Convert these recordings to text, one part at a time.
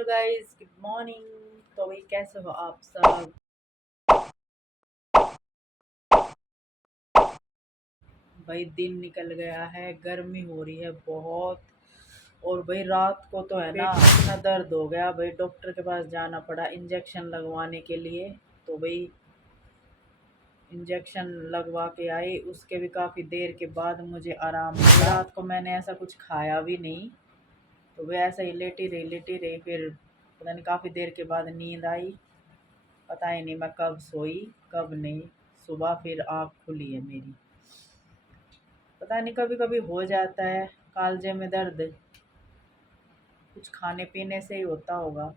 Hello guys, good morning. तो भाई कैसे हो आप सब? भाई दिन निकल गया है, गर्मी हो रही है बहुत। और भाई रात को तो है ना, इतना दर्द हो गया भाई, डॉक्टर के पास जाना पड़ा इंजेक्शन लगवाने के लिए। तो भाई इंजेक्शन लगवा के आई, उसके भी काफ़ी देर के बाद मुझे आराम मिला। रात को मैंने ऐसा कुछ खाया भी नहीं, तो वह ऐसा ही लेटी रही। फिर पता नहीं काफ़ी देर के बाद नींद आई। पता ही नहीं मैं कब सोई कब नहीं। सुबह फिर आँख खुली है मेरी। पता नहीं कभी कभी हो जाता है, कालजे में दर्द कुछ खाने पीने से ही होता होगा।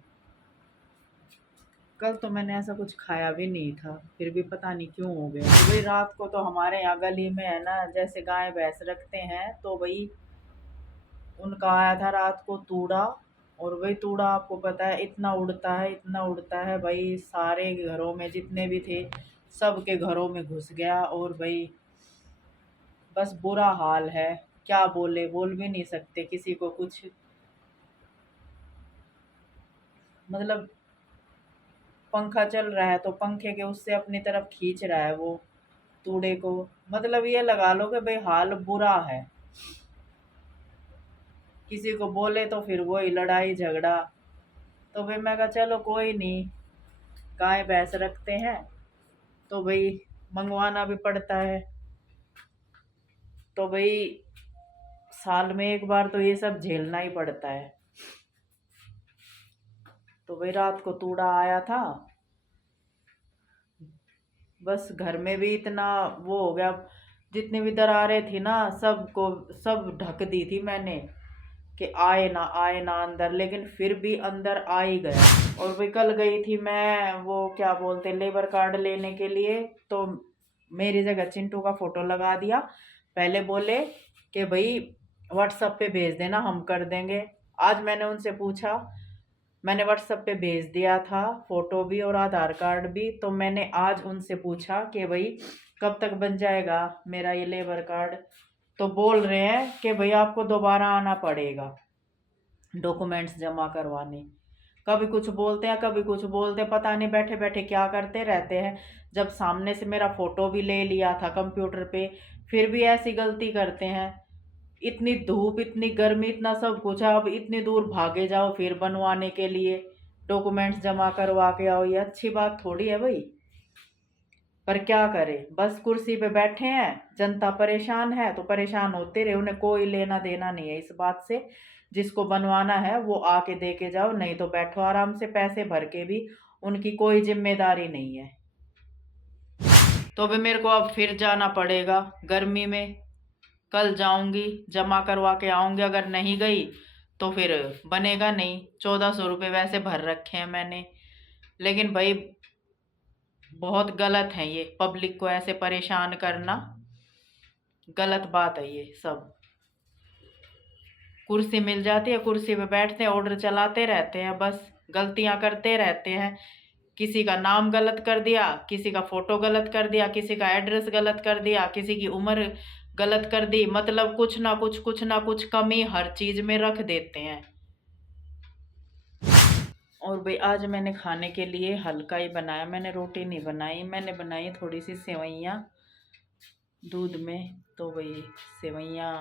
कल तो मैंने ऐसा कुछ खाया भी नहीं था, फिर भी पता नहीं क्यों हो गया। तो भाई रात को तो हमारे यहाँ गली में है ना, जैसे गाय भैंस रखते हैं, तो भाई उनका आया था रात को तूड़ा। और वही तूड़ा आपको पता है इतना उड़ता है भाई, सारे घरों में जितने भी थे सबके घरों में घुस गया। और भाई बस बुरा हाल है, क्या बोल भी नहीं सकते किसी को कुछ। मतलब पंखा चल रहा है तो पंखे के उससे अपनी तरफ खींच रहा है वो तूड़े को। मतलब ये लगा लो कि भाई हाल बुरा है। किसी को बोले तो फिर वही लड़ाई झगड़ा। तो भाई मैं कहा चलो कोई नहीं, गाय भैंस रखते हैं तो भाई मंगवाना भी पड़ता है। तो भाई साल में एक बार तो ये सब झेलना ही पड़ता है। तो भाई रात को तूड़ा आया था, बस घर में भी इतना वो हो गया। जितनी भी दरारें थी ना सबको सब ढक दी थी मैंने कि आए ना अंदर, लेकिन फिर भी अंदर आ ही गया। और भाई कल गई थी मैं वो क्या बोलते लेबर कार्ड लेने के लिए, तो मेरी जगह चिंटू का फोटो लगा दिया। पहले बोले कि भाई व्हाट्सएप पे भेज देना हम कर देंगे। आज मैंने उनसे पूछा, मैंने व्हाट्सएप पे भेज दिया था फोटो भी और आधार कार्ड भी। तो मैंने आज उनसे पूछा कि भाई कब तक बन जाएगा मेरा ये लेबर कार्ड। तो बोल रहे हैं कि भाई आपको दोबारा आना पड़ेगा डॉक्यूमेंट्स जमा करवाने। कभी कुछ बोलते हैं कभी कुछ बोलते हैं, पता नहीं बैठे बैठे क्या करते रहते हैं। जब सामने से मेरा फोटो भी ले लिया था कंप्यूटर पे, फिर भी ऐसी गलती करते हैं। इतनी धूप इतनी गर्मी इतना सब कुछ है, अब इतनी दूर भागे जाओ फिर बनवाने के लिए, डॉक्यूमेंट्स जमा करवा के आओ, ये अच्छी बात थोड़ी है भाई। पर क्या करें, बस कुर्सी पे बैठे हैं, जनता परेशान है तो परेशान होते रहे, उन्हें कोई लेना देना नहीं है इस बात से। जिसको बनवाना है वो आके दे के जाओ, नहीं तो बैठो आराम से पैसे भर के भी, उनकी कोई जिम्मेदारी नहीं है। तो भी मेरे को अब फिर जाना पड़ेगा गर्मी में। कल जाऊंगी जमा करवा के आऊंगी, अगर नहीं गई तो फिर बनेगा नहीं। 1400 रुपये वैसे भर रखे हैं मैंने, लेकिन भाई बहुत गलत है ये पब्लिक को ऐसे परेशान करना, गलत बात है ये सब। कुर्सी मिल जाती है, कुर्सी पे बैठते हैं, ऑर्डर चलाते रहते हैं, बस गलतियां करते रहते हैं। किसी का नाम गलत कर दिया, किसी का फोटो गलत कर दिया, किसी का एड्रेस गलत कर दिया, किसी की उम्र गलत कर दी, मतलब कुछ ना कुछ कमी हर चीज में रख देते हैं। और भाई आज मैंने खाने के लिए हल्का ही बनाया, मैंने रोटी नहीं बनाई, मैंने बनाई थोड़ी सी सेवइयाँ दूध में। तो भाई सेवइयाँ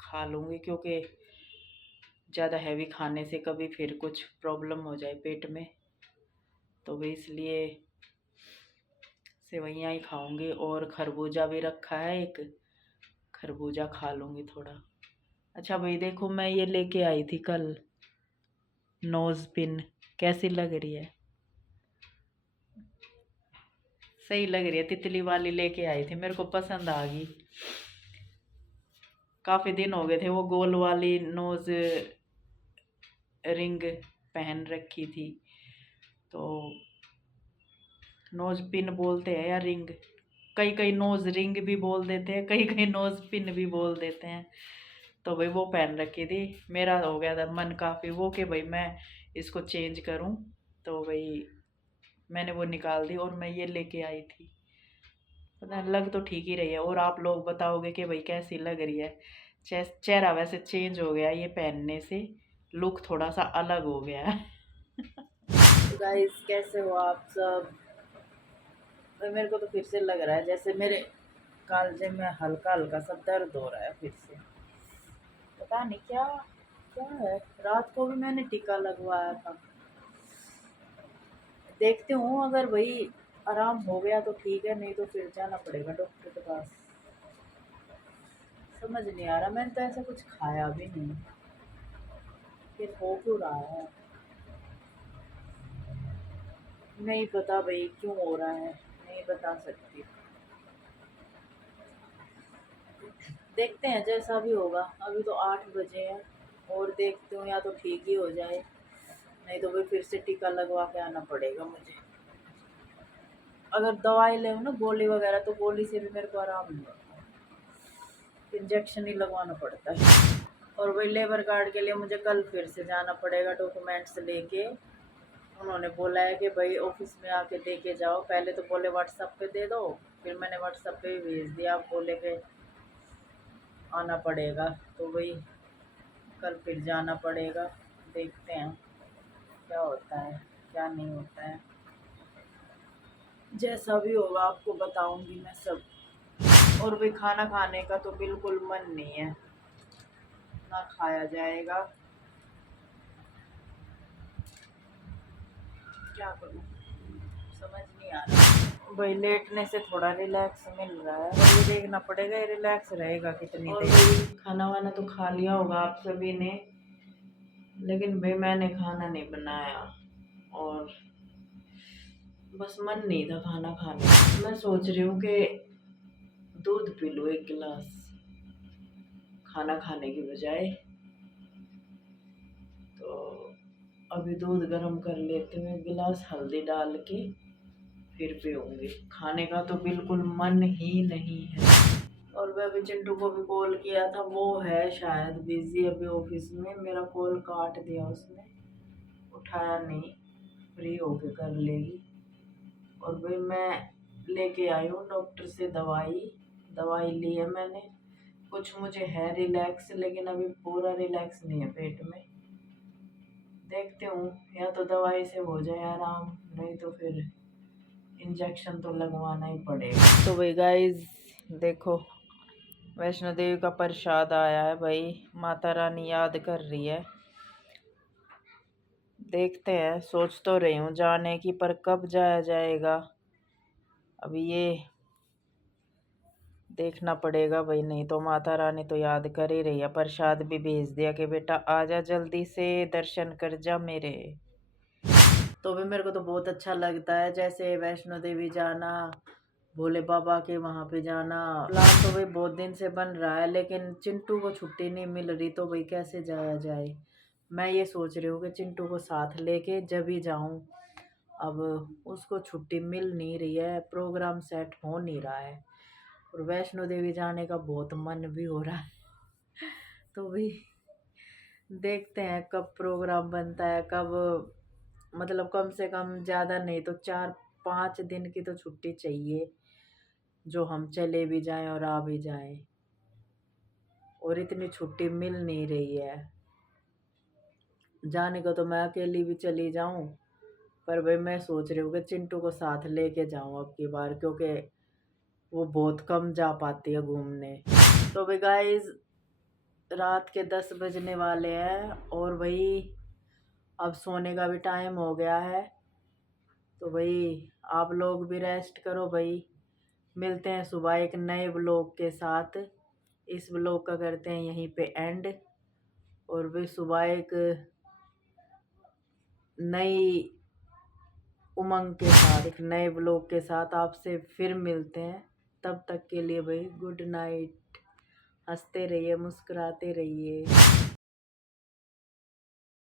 खा लूँगी, क्योंकि ज़्यादा हैवी खाने से कभी फिर कुछ प्रॉब्लम हो जाए पेट में, तो भाई इसलिए सेवइयाँ ही खाऊंगी। और खरबूजा भी रखा है एक, खरबूजा खा लूँगी थोड़ा। अच्छा भाई देखो, मैं ये लेके आई थी कल नोज़ पिन, कैसी लग रही है? सही लग रही है, तितली वाली लेके आई थी, मेरे को पसंद आ गई। काफ़ी दिन हो गए थे वो गोल वाली नोज़ रिंग पहन रखी थी। तो नोज़ पिन बोलते हैं या रिंग, कई कई नोज़ रिंग भी बोल देते हैं, कई कई नोज़ पिन भी बोल देते हैं। तो भाई वो पहन रखी थी, मेरा हो गया था मन काफ़ी वो कि भाई मैं इसको चेंज करूं। तो भाई मैंने वो निकाल दी और मैं ये लेके आई थी। पता नहीं, लग तो ठीक ही रही है। और आप लोग बताओगे कि भाई कैसी लग रही है। चेहरा वैसे चेंज हो गया ये पहनने से, लुक थोड़ा सा अलग हो गया है। तो गाइस कैसे हो आप सब? भाई मेरे को तो फिर से लग रहा है जैसे मेरे कालजे में हल्का हल्का सा दर्द हो रहा है फिर से। पता नहीं क्या क्या है। रात को भी मैंने टीका लगवाया था। देखती हूँ अगर वही आराम हो गया तो ठीक है, नहीं तो फिर जाना पड़ेगा डॉक्टर के पास। समझ नहीं आ रहा, मैंने तो ऐसा कुछ खाया भी नहीं, फिर हो क्यों रहा है नहीं पता भाई क्यों हो रहा है, नहीं बता सकती। देखते हैं जैसा भी होगा। अभी तो 8 बजे हैं और देखती हूँ या तो ठीक ही हो जाए, नहीं तो भाई फिर से टीका लगवा के आना पड़ेगा मुझे। अगर दवाई ले ना गोली वगैरह तो गोली से भी मेरे को आराम नहीं होता, इंजेक्शन ही लगवाना पड़ता है। और वही लेबर कार्ड के लिए मुझे कल फिर से जाना पड़ेगा डॉक्यूमेंट्स लेके। उन्होंने बोला है कि भाई ऑफिस में आके दे के जाओ। पहले तो बोले व्हाट्सएप पे दे दो, फिर मैंने व्हाट्सएप पे भी भेज दिया, आप बोले कि आना पड़ेगा। तो वही कल फिर जाना पड़ेगा। देखते हैं क्या होता है क्या नहीं होता है, जैसा भी होगा आपको बताऊंगी मैं सब। और भी खाना खाने का तो बिल्कुल मन नहीं है, ना खाया जाएगा। क्या करूं समझ नहीं आ रहा। भाई लेटने से थोड़ा रिलैक्स मिल रहा है, और ये देखना पड़ेगा ये रिलैक्स रहेगा कितनी देर। खाना वाना तो खा लिया होगा आप सभी ने, लेकिन भाई मैंने खाना नहीं बनाया और बस मन नहीं था खाना खाने का। मैं सोच रही हूँ कि दूध पी लूँ 1 गिलास खाना खाने की बजाय। तो अभी दूध गर्म कर लेते हैं, 1 गिलास हल्दी डाल के फिर पीऊँगी। खाने का तो बिल्कुल मन ही नहीं है। और मैं अभी चिंटू को भी कॉल किया था, वो है शायद बिजी अभी ऑफिस में। मेरा कॉल काट दिया उसने, उठाया नहीं, फ्री होके कर लेगी। और भाई मैं लेके आई हूँ डॉक्टर से दवाई ली है मैंने। कुछ मुझे है रिलैक्स, लेकिन अभी पूरा रिलैक्स नहीं है पेट में। देखते हूँ या तो दवाई से हो जाए आराम, नहीं तो फिर इंजेक्शन तो लगवाना ही पड़ेगा। तो भाई गाइस देखो, वैष्णो देवी का प्रसाद आया है भाई, माता रानी याद कर रही है। देखते हैं, सोच तो रही हूँ जाने की, पर कब जाया जाएगा अभी ये देखना पड़ेगा भाई। नहीं तो माता रानी तो याद कर ही रही है, प्रसाद भी भेज दिया कि बेटा आजा जल्दी से दर्शन कर जा मेरे। तो भी मेरे को तो बहुत अच्छा लगता है, जैसे वैष्णो देवी जाना, भोले बाबा के वहाँ पे जाना। प्लान तो भाई बहुत दिन से बन रहा है, लेकिन चिंटू को छुट्टी नहीं मिल रही, तो भाई कैसे जाया जाए। मैं ये सोच रही हूँ कि चिंटू को साथ लेके जब ही जाऊँ। अब उसको छुट्टी मिल नहीं रही है, प्रोग्राम सेट हो नहीं रहा है, और वैष्णो देवी जाने का बहुत मन भी हो रहा है। तो भी देखते हैं कब प्रोग्राम बनता है, कब मतलब कम से कम ज़्यादा नहीं तो 4-5 दिन की तो छुट्टी चाहिए, जो हम चले भी जाएं और आ भी जाएं। और इतनी छुट्टी मिल नहीं रही है। जाने को तो मैं अकेली भी चली जाऊं, पर भाई मैं सोच रही हूँ कि चिंटू को साथ लेके जाऊं अब की बार, क्योंकि वो बहुत कम जा पाती है घूमने। तो भाई गाइस रात के 10 बजने वाले हैं, और भाई अब सोने का भी टाइम हो गया है। तो भाई आप लोग भी रेस्ट करो भाई। मिलते हैं सुबह एक नए ब्लॉग के साथ। इस ब्लॉग का करते हैं यहीं पे एंड, और भी सुबह एक नई उमंग के साथ, एक नए ब्लॉग के साथ आपसे फिर मिलते हैं। तब तक के लिए भाई गुड नाइट। हंसते रहिए, मुस्कुराते रहिए।